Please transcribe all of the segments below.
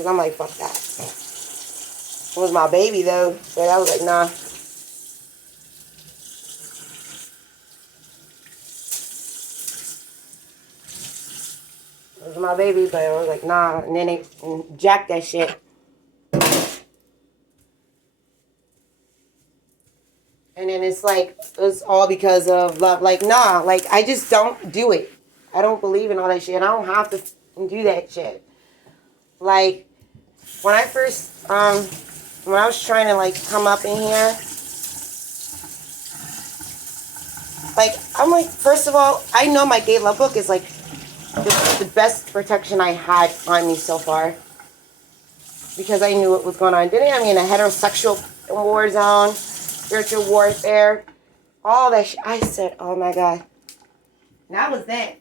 Because I'm like, fuck that. It was my baby, though. But I was like, nah. It was my baby, but I was like, nah. And then they jacked that shit. And then it's like, it's all because of love. Like, nah. Like, I just don't do it. I don't believe in all that shit. I don't have to do that shit. Like, when I first, when I was trying to, like, come up in here, like, I'm like, first of all, I know my gay love book is, like, the best protection I had on me so far. Because I knew what was going on. Didn't I mean a heterosexual war zone, spiritual warfare, all that shit. I said, oh my God. And that was then.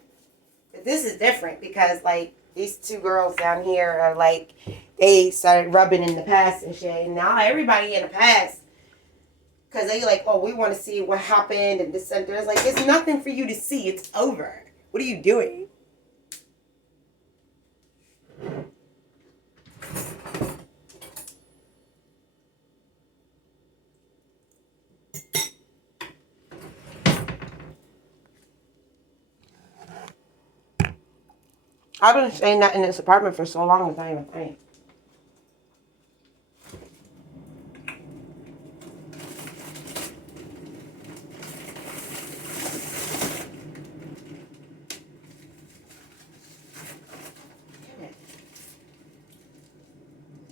But this is different because, like, these two girls down here are, like, they started rubbing in the past and shit. And now everybody in the past, because they like, oh, we want to see what happened and this and that. It's like, there's nothing for you to see. It's over. What are you doing? I've been staying in this apartment for so long, it's not even funny.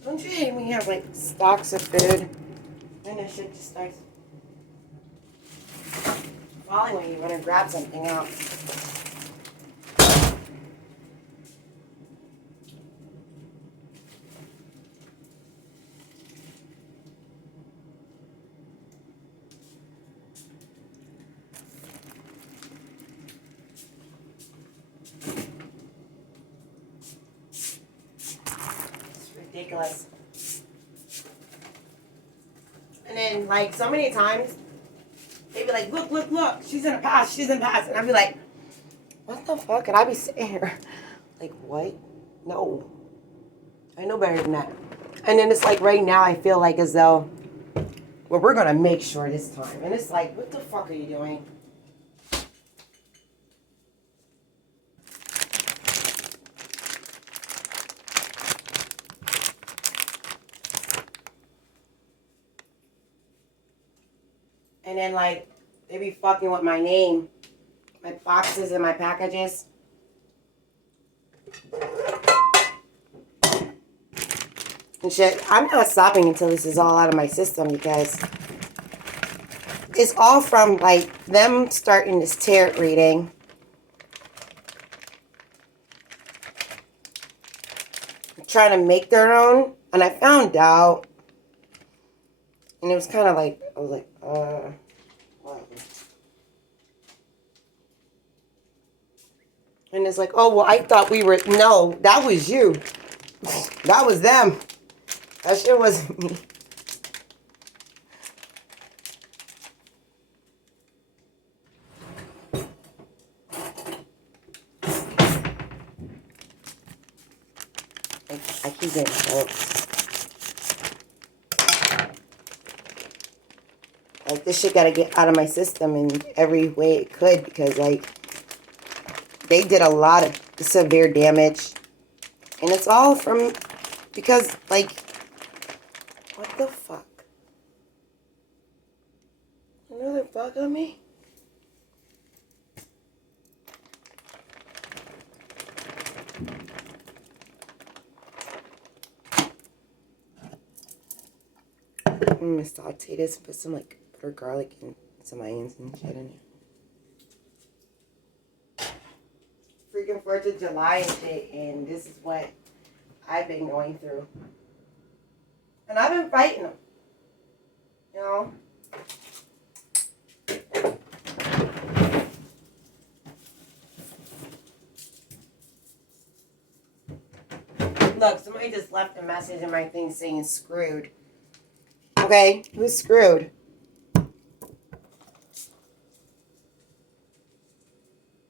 Don't you hate when you have, like, stocks of food and that shit just starts falling when you want to grab something out? Ridiculous. And then, like, so many times, they'd be like, look, look, look, she's in a pass, she's in a pass. And I'd be like, what the fuck? And I'd be sitting here, like, what? No. I know better than that. And then it's like, right now, I feel like as though, well, we're going to make sure this time. And it's like, what the fuck are you doing? And then, like, they be fucking with my name, my boxes and my packages. And shit. I'm not stopping until this is all out of my system because it's all from, like, them starting this tarot reading. Trying to make their own. And I found out. And it was kind of like, I was like, what? And it's like, oh, well, I thought we were, no, that was you. That was them. That shit wasn't me. I keep getting choked. Like, this shit gotta get out of my system in every way it could because, like, they did a lot of severe damage. And it's all from, because, like, what the fuck? Another bug on me? I'm gonna saute this and put some, like, butter garlic and some onions and shit in it. Freaking 4th of July and shit, and this is what I've been going through. And I've been fighting them. You know? Look, somebody just left a message in my thing saying screwed. Okay? Who's screwed?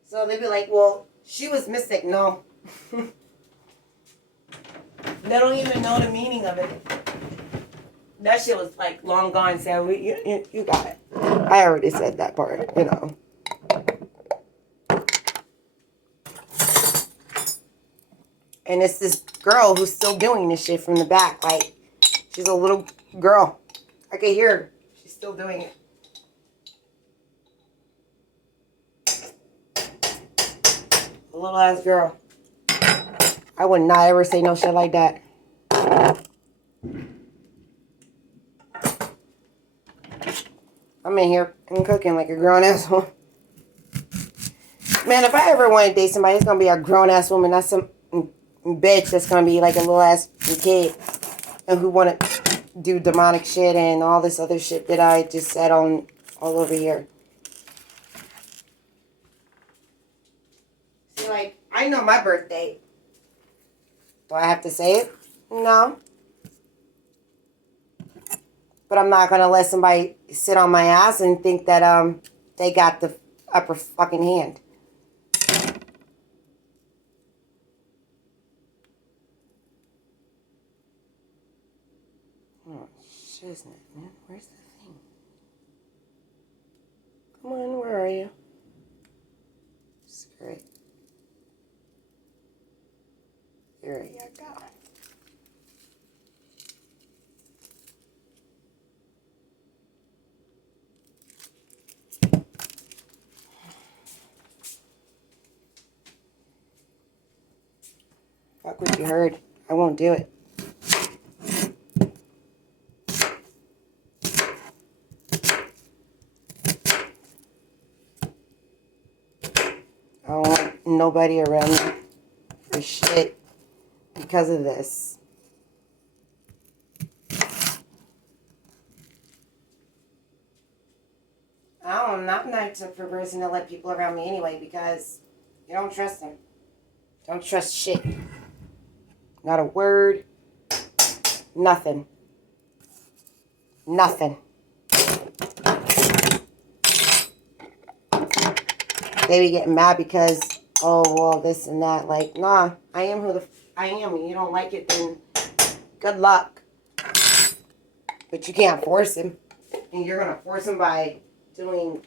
So they'd be like, well, she was mystic. No. They don't even know the meaning of it. That shit was like long gone. So you got it. I already said that part, you know. And it's this girl who's still doing this shit from the back. Like, she's a little girl. I can hear her. She's still doing it. A little ass girl. I would not ever say no shit like that. I'm in here and cooking like a grown ass woman. Man, if I ever want to date somebody, it's gonna be a grown ass woman. Not some bitch that's gonna be like a little ass kid and who wanna do demonic shit and all this other shit that I just said on all over here. See, like, I know my birthday. Do I have to say it? No. But I'm not gonna let somebody sit on my ass and think that they got the upper fucking hand. Oh, shiznit, man. Where's the thing? Come on, where are you? Screw it. Here you go. Fuck what you heard. I won't do it. I don't want nobody around me for shit because of this. I'm not the type of person to let people around me anyway because you don't trust them. Don't trust shit. Not a word. Nothing. Nothing. They be getting mad because, oh, well, this and that. Like, nah, I am who I am. When you don't like it, then good luck. But you can't force him. And you're going to force him by doing,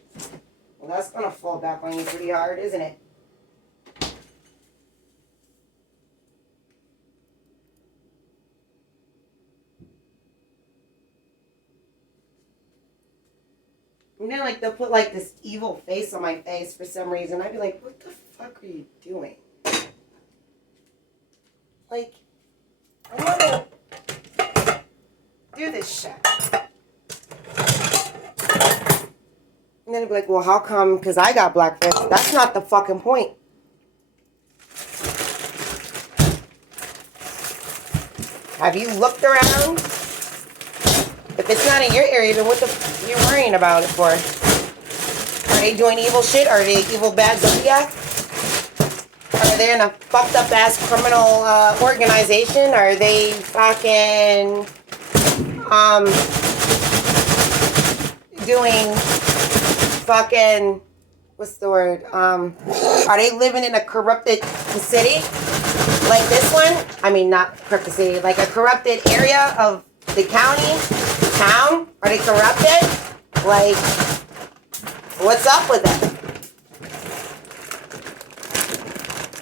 well, that's going to fall back on you pretty hard, isn't it? And then, like, they'll put, like, this evil face on my face for some reason. I'd be like, what the fuck are you doing? Like, I want to do this shit. And then I'd be like, well, how come? Because I got blackface. That's not the fucking point. Have you looked around? If it's not in your area, then what the f are you worrying about it for? Are they doing evil shit? Are they evil bad Zodiac? Are they in a fucked up ass criminal organization? Are they fucking doing fucking, what's the word? Are they living in a corrupted city like this one? I mean, not corrupted city, like a corrupted area of the county? Town? Are they corrupted? Like, what's up with it?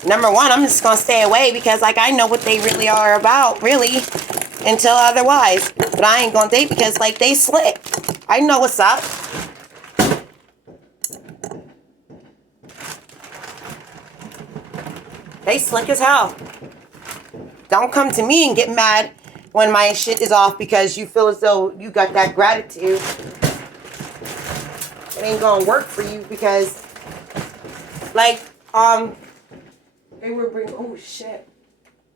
Number one, I'm just going to stay away because, like, I know what they really are about, really, until otherwise. But I ain't going to date because, like, they slick. I know what's up. They slick as hell. Don't come to me and get mad when my shit is off because you feel as though you got that gratitude. It ain't gonna work for you because, like, they were bringing, oh shit.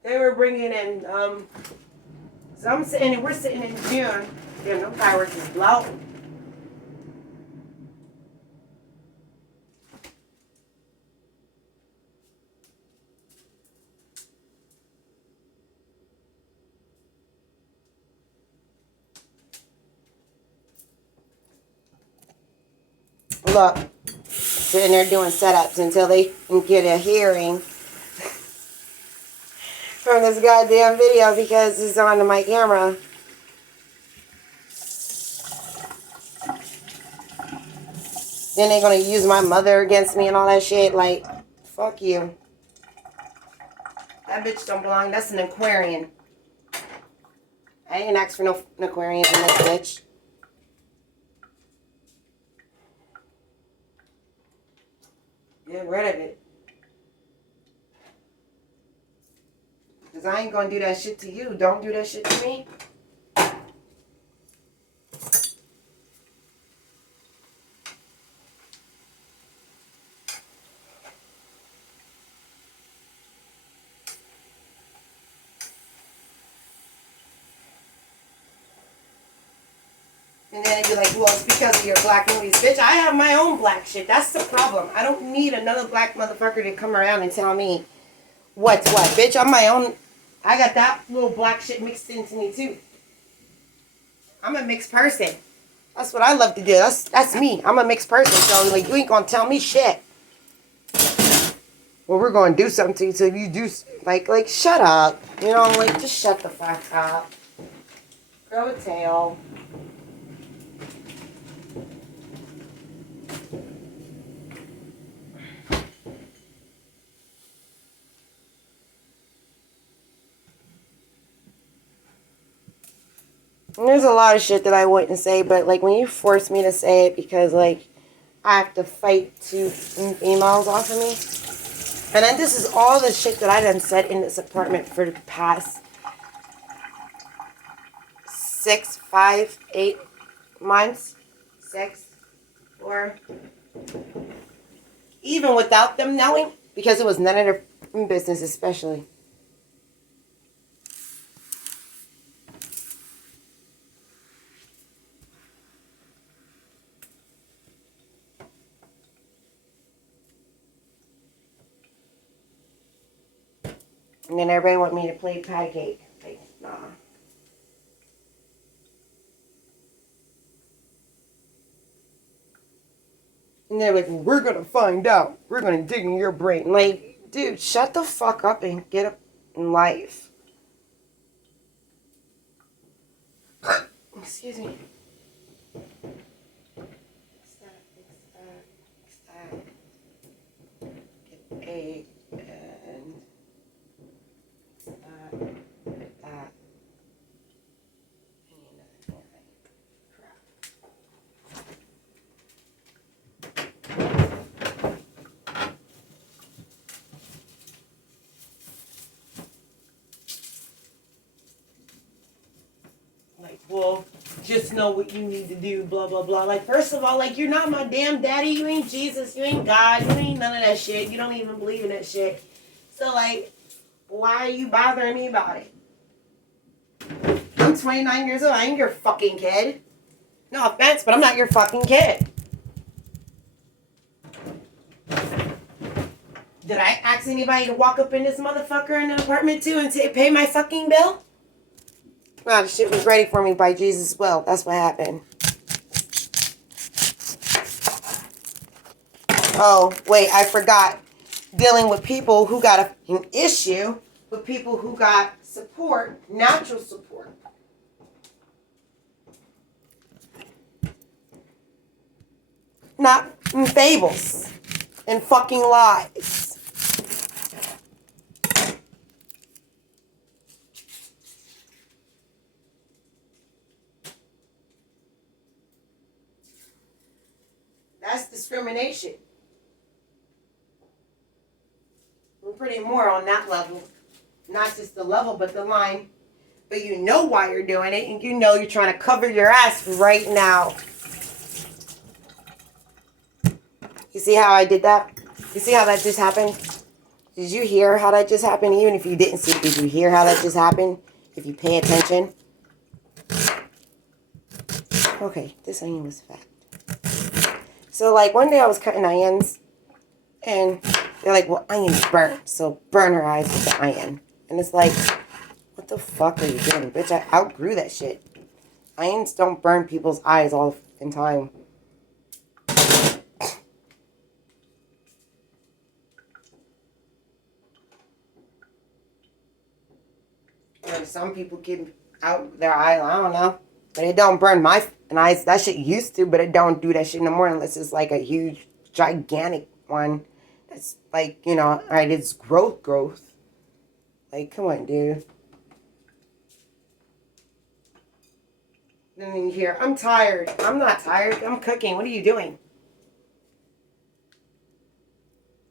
They were bringing in, so we're sitting in June. Damn, no fireworks is blowing. Look, sitting there doing setups until they can get a hearing from on this goddamn video because it's on my camera. Then they're gonna use my mother against me and all that shit. Like, fuck you. That bitch don't belong. That's an Aquarian. I didn't ask for no Aquarians in this bitch. Get rid of it. Because I ain't gonna do that shit to you. Don't do that shit to me. And then they'd be like, well, it's because of your black movies. Bitch, I have my own black shit. That's the problem. I don't need another black motherfucker to come around and tell me what's what. Bitch, I'm my own. I got that little black shit mixed into me, too. I'm a mixed person. That's what I love to do. That's me. I'm a mixed person. So, like, you ain't gonna tell me shit. Well, we're gonna do something to you. So if you do, like, shut up. You know, like, just shut the fuck up. Grow a tail. And there's a lot of shit that I wouldn't say, but, like, when you force me to say it because, like, I have to fight 2 females off of me. And then this is all the shit that I done said in this apartment for the past 6, 5, 8 months. 6, 4. Even without them knowing, because it was none of their business, especially. And then everybody want me to play patty cake. Like, nah. And they're like, well, we're going to find out. We're going to dig in your brain. Like, dude, shut the fuck up and get up in life. Excuse me. Fix that. Get egg and fix that. Like, well, just know what you need to do, blah, blah, blah. Like, first of all, like, you're not my damn daddy. You ain't Jesus. You ain't God. You ain't none of that shit. You don't even believe in that shit. So, like, why are you bothering me about it? I'm 29 years old. I ain't your fucking kid. No offense, but I'm not your fucking kid. Did I ask anybody to walk up in this motherfucker in an apartment too and pay my fucking bill? Nah, the shit was ready for me by Jesus' will. That's what happened. Oh, wait, I forgot. Dealing with people who got an issue with people who got support, natural support. Not fables and fucking lies. That's discrimination. We're pretty more on that level. Not just the level, but the line. But you know why you're doing it, and you know you're trying to cover your ass right now. You see how I did that? You see how that just happened? Did you hear how that just happened? Even if you didn't see it, did you hear how that just happened? If you pay attention. Okay, this onion was fat. So, like, one day I was cutting onions, and they're like, well, onions burn, so burn her eyes with the iron. And it's like, what the fuck are you doing? Bitch, I outgrew that shit. Irons don't burn people's eyes all the time. some people keep out their eye. I don't know. But it don't burn my eyes. That shit used to, but it don't do that shit no more unless it's like a huge, gigantic one. That's like, you know, alright, it's growth. Like, come on, dude. Then here, I'm tired. I'm not tired. I'm cooking. What are you doing?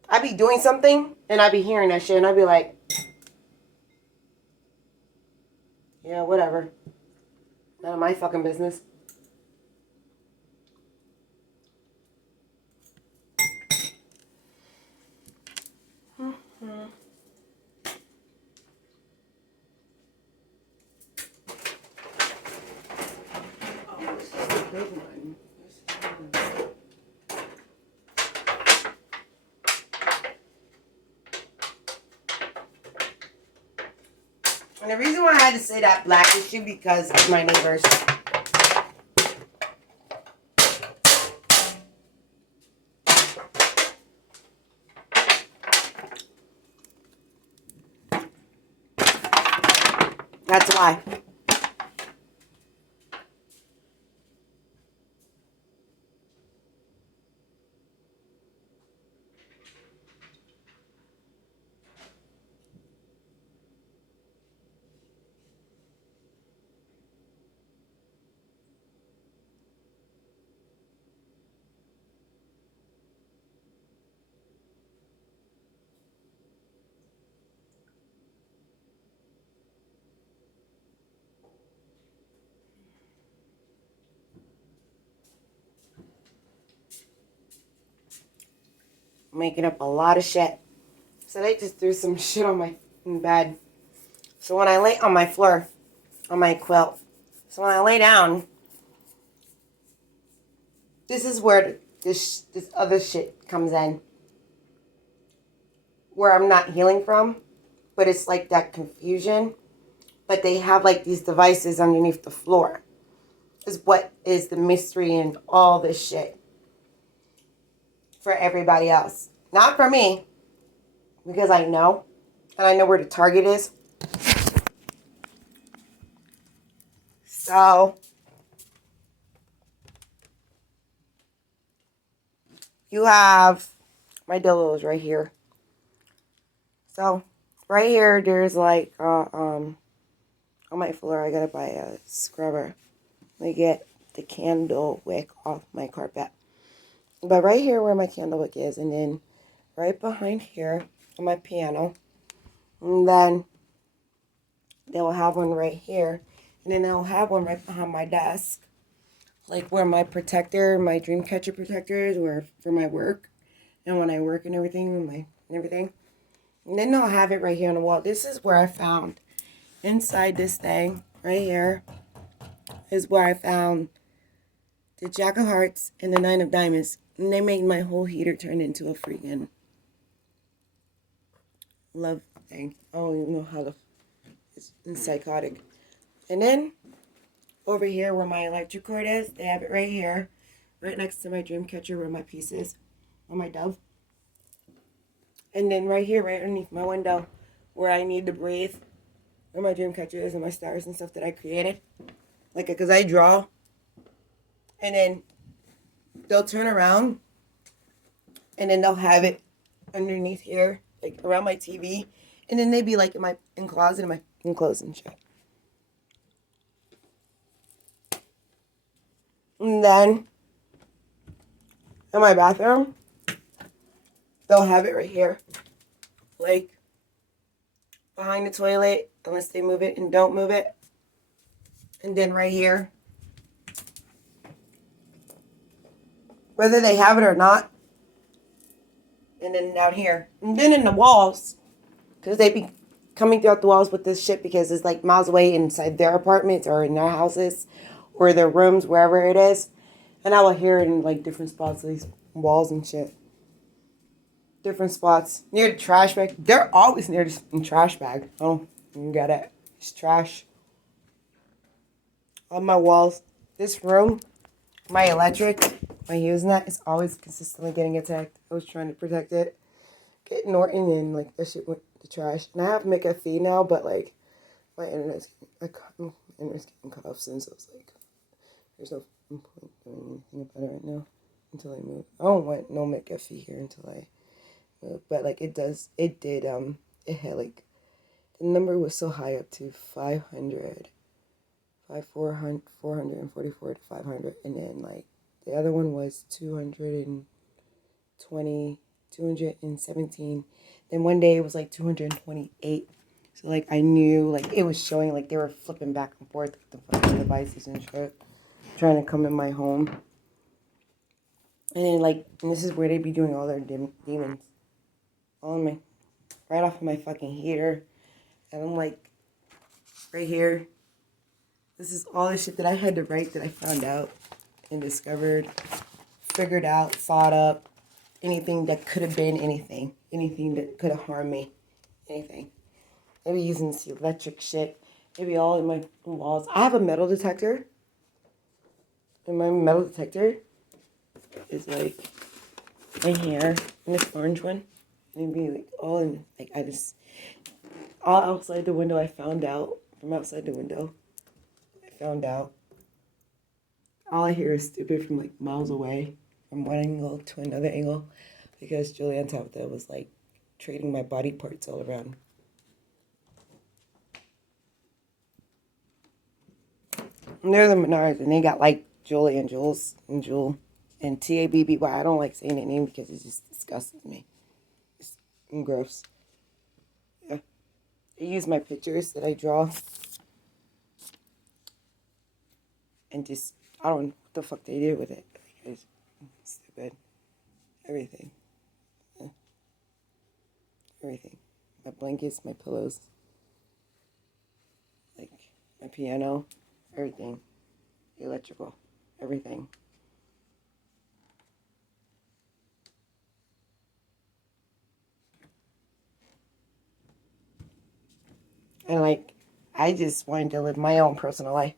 I be doing something, and I be hearing that shit, and I be like, yeah, whatever. None of my fucking business. And the reason why I had to say that black issue because of my neighbors. That's why. Making up a lot of shit. So they just threw some shit on my bed. So when I lay on my floor, on my quilt, so when I lay down, this is where this other shit comes in. Where I'm not healing from, but it's like that confusion. But they have like these devices underneath the floor. Is what is the mystery in all this shit. For everybody else. Not for me. Because I know. And I know where the target is. So. You have my dildos right here. So. Right here there's like. On my floor I gotta buy a scrubber. Let me get the candle wick off my carpet. But right here where my candle wick is. And then right behind here on my piano. And then they'll have one right here. And then they'll have one right behind my desk. Like where my protector, my dream catcher protector is, where for my work. And when I work and everything, And then they'll have it right here on the wall. This is where I found, inside this thing, right here, is where I found the Jack of Hearts and the Nine of Diamonds. And they made my whole heater turn into a freaking love thing. I don't even know how to... It's psychotic. And then, over here where my electric cord is, they have it right here. Right next to my dream catcher where my piece is. On my dove. And then right here, right underneath my window, where I need to breathe. Where my dream catcher is and my stars and stuff that I created. Like, because I draw. And then they'll turn around. And then they'll have it underneath here. Like, around my TV. And then they'd be like in my closet, in clothes and shit. And then, in my bathroom, they'll have it right here. Like, behind the toilet, unless they move it and don't move it. And then right here. Whether they have it or not. And then down here. And then in the walls. Because they be coming throughout the walls with this shit because it's like miles away inside their apartments or in their houses or their rooms, wherever it is. And I will hear it in like different spots, these walls and shit. Different spots. Near the trash bag. They're always near the trash bag. Oh, you got it. It's trash. On my walls. This room, my electric, my Usenet is always consistently getting attacked. I was trying to protect it. Get Norton and like that shit went to trash. And I have McAfee now, but like My internet's getting cut off since I was like, there's no point doing anything about it right now until I move. I don't want no McAfee here until I move. But like it did, it had like, the number was so high up to 444 to 500. And then like the other one was 220, 217. Then one day it was like 228. So like I knew like it was showing like they were flipping back and forth with the fucking devices and shit, trying to come in my home. And then like, and this is where they be doing all their demons on me, right off of my fucking heater. And I'm like, right here. This is all the shit that I had to write that I found out and discovered, figured out, thought up, anything that could have been anything that could have harmed me, anything. They be using this electric shit. They be all in my walls. I have a metal detector, and my metal detector is like right here, in this orange one. And it'd be like all in, like I just, all outside the window I found out, from outside the window, I found out. All I hear is stupid from like miles away, from one angle to another angle, because Julez and Tabitha was like trading my body parts all around. And they're the Menards, and they got like Julez and Jules and Jewel and Tabby. Why I don't like saying that name because it just disgusts me. It's gross. Yeah. They use my pictures that I draw and just, I don't know what the fuck they did with it. Like, it's stupid. Everything. Yeah. Everything. My blankets, my pillows, like my piano, everything. Electrical, everything. And like, I just wanted to live my own personal life.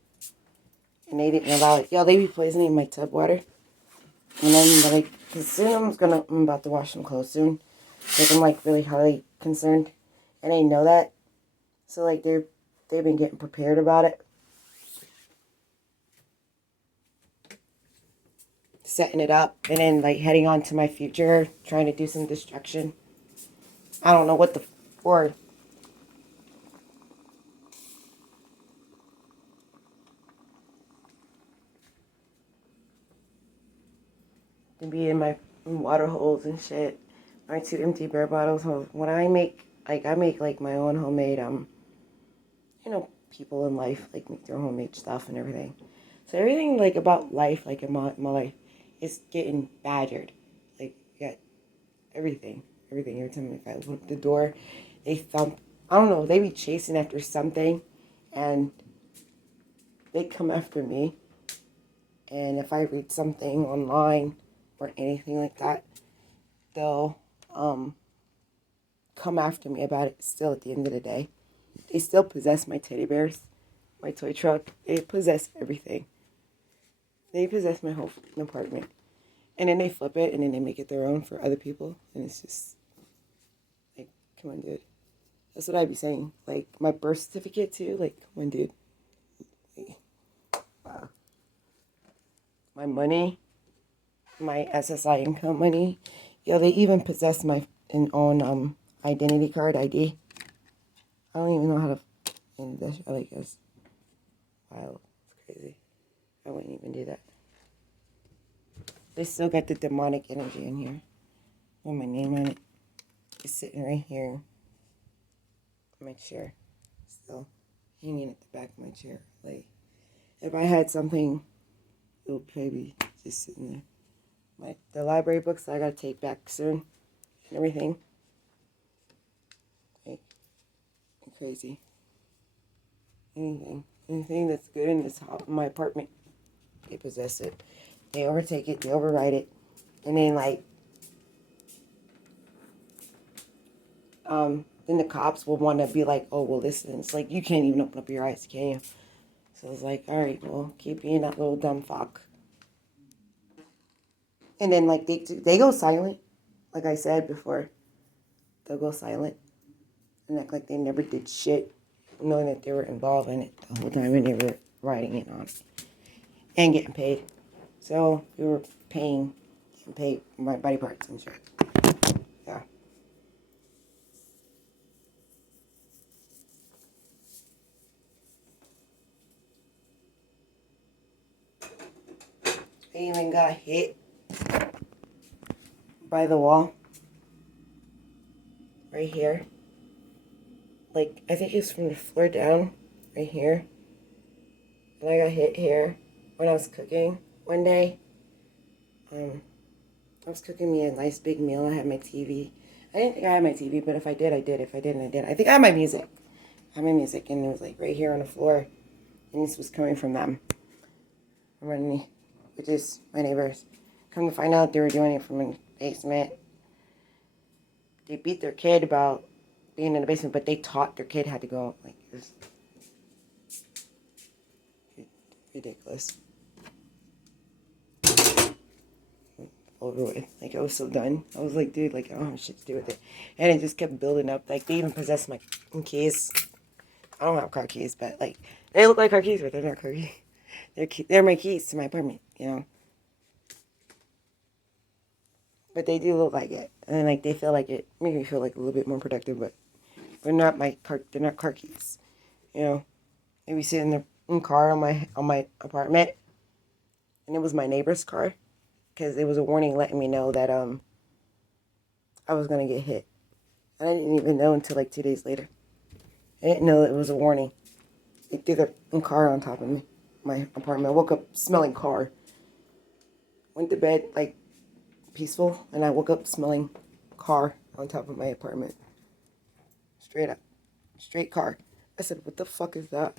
And they didn't allow it. Yo, they be poisoning my tub water. And then like, cause soon I'm about to wash some clothes soon. Like I'm like really highly concerned. And they know that. So like they've been getting prepared about it. Setting it up and then like heading on to my future, trying to do some destruction. I don't know what the for. To be in my water holes and shit. My 2 empty beer bottles. When I make like my own homemade people in life like make their homemade stuff and everything. So everything like about life, like in my life, is getting badgered. Like yeah, everything. Every time if I open the door, they thump. I don't know. They be chasing after something, and they come after me. And if I read something online or anything like that, they'll come after me about it. Still, at the end of the day, they still possess my teddy bears, my toy truck. They possess everything. They possess my whole apartment. And then they flip it and then they make it their own for other people. And it's just like, come on, dude. That's what I'd be saying. Like, my birth certificate, too. Like, come on, dude. Wow. My money, my SSI income money. Yo, they even possess my own identity card ID. I don't even know how to end this. I like this. Wow, it's crazy. I wouldn't even do that. They still got the demonic energy in here. With my name on it. It's sitting right here. My chair. Still hanging at the back of my chair. Like, if I had something, it would probably be just sitting there. The library books I gotta take back soon. And everything. Like, crazy. Anything that's good in my apartment, they possess it. They overtake it, they override it. And then like then the cops will want to be like, oh well, listen, it's like you can't even open up your eyes, can you? So it's like, all right, well, keep being that little dumb fuck. And then like they go silent, like I said before. They'll go silent and act like they never did shit. knowing that they were involved in it the whole time and they were writing it on it and getting paid. So we were getting paid my body parts and shit. Yeah. I even got hit by the wall right here. Like, I think it's from the floor down right here. And I got hit here when I was cooking one day. I was cooking me a nice big meal. I had my TV. I didn't think I had my TV, but if I did, I did. If I didn't, I didn't. I think I had my music. I had my music, and it was like right here on the floor. And this was coming from them. From me, which is my neighbors. Come to find out, they were doing it from the basement. They beat their kid about being in the basement, but they taught their kid how to go. Like, it was ridiculous. Over with. Like, I was so done. I was like, dude, like, I don't have shit to do with it. And it just kept building up. Like, they even possessed my keys. I don't have car keys, but, like, they look like car keys, but they're not car keys. They're my keys to my apartment, you know. But they do look like it. And, like, they feel like it. Make me feel, like, a little bit more productive, but they're not they're not car keys, you know. Maybe sitting in the car on my apartment. And it was my neighbor's car. Because it was a warning letting me know that I was going to get hit. And I didn't even know until like 2 days later. I didn't know it was a warning. They threw their car on top of me, my apartment. I woke up smelling car. Went to bed like peaceful, and I woke up smelling car on top of my apartment. Straight up. Straight car. I said, what the fuck is that?